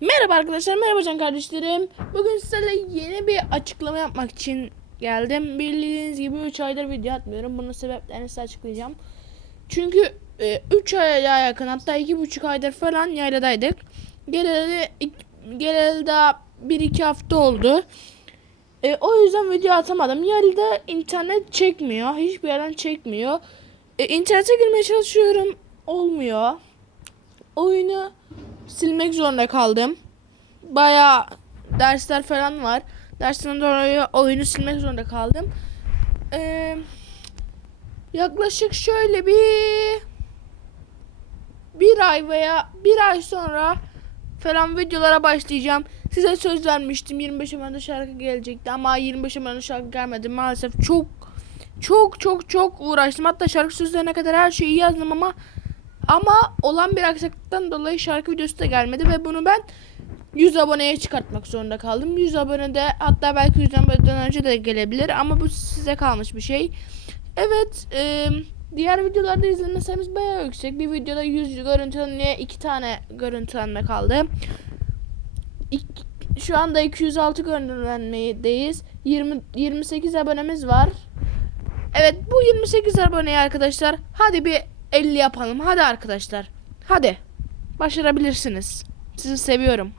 Merhaba arkadaşlar, merhaba can kardeşlerim. Bugün sizlerle yeni bir açıklama yapmak için geldim. Bildiğiniz gibi 3 aydır video atmıyorum. Bunun sebeplerini size açıklayacağım. Çünkü 3 aya yakın hatta 2,5 aydır falan yayladaydık. Geleli, geleli daha 1-2 hafta oldu. E, o yüzden video atamadım. Yaylada internet çekmiyor. Hiçbir yerden çekmiyor. E, internete girmeye çalışıyorum. Olmuyor. Oyunu silmek zorunda kaldım. Baya dersler falan var. Dersten dolayı oyunu silmek zorunda kaldım. Ee, yaklaşık şöyle bir bir ay veya bir ay sonra falan videolara başlayacağım. Size söz vermiştim 25 Haziran'da şarkı gelecekti ama 25 Haziran'da şarkı gelmedi. Maalesef çok çok çok çok uğraştım. Hatta şarkı sözlerine kadar her şeyi yazdım ama ama olan bir aksaklıktan dolayı şarkı videosu da gelmedi ve bunu ben 100 aboneye çıkartmak zorunda kaldım. 100 abonede hatta belki 100 aboneden önce de gelebilir ama bu size kalmış bir şey. Evet, e, diğer videolarda izlenme sayımız bayağı yüksek. Bir videoda 100 görüntülenmeye 2 tane görüntülenme kaldı. İk- şu anda 206 görüntülenmedeyiz. 20 28 abonemiz var. Evet bu 28 aboneye arkadaşlar hadi bir 50 yapalım. Hadi arkadaşlar. Hadi. Başarabilirsiniz. Sizi seviyorum.